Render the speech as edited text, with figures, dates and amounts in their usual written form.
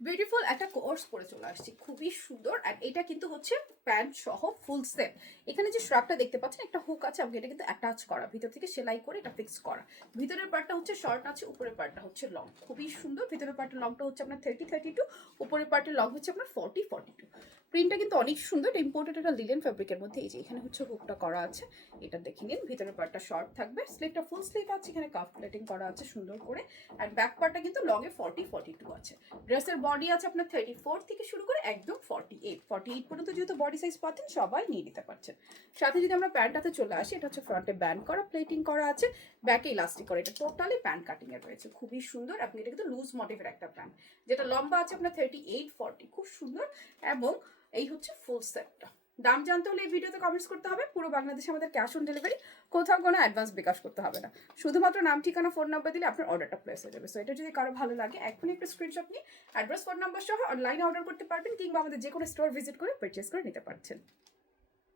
Beautiful একটা course পরে চলে আসছি, খুবই সুন্দর। আর এটা কিন্তু হচ্ছে প্যান্ট সহ ফুল সেট। এখানে যে স্ট্রাপটা দেখতে পাচ্ছেন, একটা হুক আছে, আমাকে এটা কিন্তু অ্যাটাচ করা, ভিতর থেকে সেলাই করে এটা ফিক্স করা। ভিতরের পার্টটা হচ্ছে শর্ট আছে, উপরের পার্টটা হচ্ছে লং, খুবই সুন্দর। ভিতরের পার্টের লংটা হচ্ছে আপনার 30-32, উপরের পার্টের লং হচ্ছে আপনার 40-42। প্রিন্টটা কিন্তু অনেক সুন্দর, ইম্পোর্টেড একটা লিলেন ফ্যাব্রিকের মধ্যে। এই যে এখানে হচ্ছে হুকটা করা আছে, এটা দেখে নিন। ভিতরের পার্টটা শর্ট থাকবে, স্লিভটা ফুল স্লিভ আছে, এখানে কাফ প্লেটিং করা আছে সুন্দর করে। আর ব্যাক পার্টটা কিন্তু লংয়ে 40-42 আছে। ড্রেসের বডি আছে আপনার 34 থেকে শুরু করে একদম 48 পর্যন্ত, যেহেতু বডি সাইজ পাচ্ছেন সবাই নিয়ে নিতে পারছেন। সাথে যদি আমরা প্যান্টটাতে চলে আসি, এটা হচ্ছে ফ্রন্টে ব্যান্ড করা, প্লেটিং করা আছে, ব্যাকে ইলাস্টিক করা। এটা টোটালি প্যান্ট কাটিং এর রয়েছে, খুবই সুন্দর। আপনি এটা কিন্তু লুজ মোটিভের একটা প্যান্ট, যেটা লম্বা আছে আপনার 38-40, খুব সুন্দর। এবং এই হচ্ছে ফুল সেটটা। দাম জানতে হলে এই ভিডিওতে কমেন্টস করতে হবে। পুরো বাংলাদেশে আমাদের ক্যাশ অন ডেলিভারি, কোথাও কোনো অ্যাডভান্স বিকাশ করতে হবে না। শুধুমাত্র নাম, ঠিকানা, ফোন নাম্বার দিলে আপনার অর্ডারটা প্লেস হয়ে যাবে। সো এটা যদি কারো ভালো লাগে, এখনই একটা স্ক্রিনশট নিয়ে অ্যাড্রেস, ফোন নাম্বার সহ অনলাইনে অর্ডার করতে পারবেন, কিংবা আমাদের যে কোনো স্টোর ভিজিট করে পারচেস করে নিতে পারছেন।